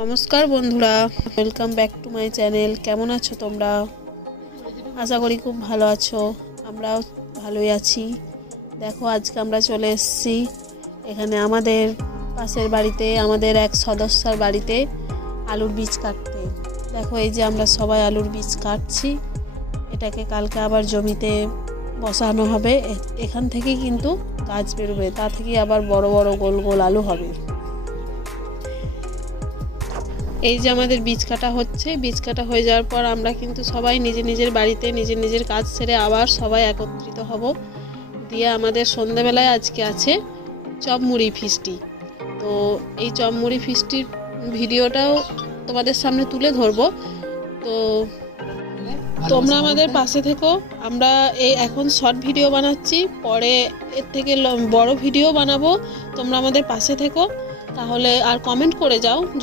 নমস্কার বন্ধুরা, welcome back to my channel. কেমন আছো তোমরা? আশা করি খুব ভালো আছো। আমরাও ভালোই আছি। দেখো, আজকে আমরা চলে এসেছি এখানে আমাদের পাশের বাড়িতে, আমাদের এক সদস্যার বাড়িতে আলুর বীজ কাটতে। দেখো, এই যে আমরা সবাই আলুর বীজ কাটছি। এটাকে কালকে আবার জমিতে বসানো হবে। এখান থেকে কিন্তু গাছ বেরোবে, তা থেকে আবার বড় বড় গোল গোল আলু হবে। এই যে আমাদের বীজ কাটা হচ্ছে, বীজ কাটা হয়ে যাওয়ার পর আমরা কিন্তু সবাই নিজের নিজের বাড়িতে নিজের নিজের কাজ সেরে আবার সবাই একত্রিত হব। দিয়ে আমাদের সন্ধ্যাবেলায় আজকে আছে চপ মুড়ি ফিস্টি। তো এই চপ মুড়ি ফিস্টির ভিডিওটাও তোমাদের সামনে তুলে ধরবো। তো তোমরা আমাদের পাশে থেকো। আমরা এখন শর্ট ভিডিও বানাচ্ছি, পরে এর থেকে বড় ভিডিও বানাবো। তোমরা আমাদের পাশে থেকো, তাহলে আর কমেন্ট করে যাও যদি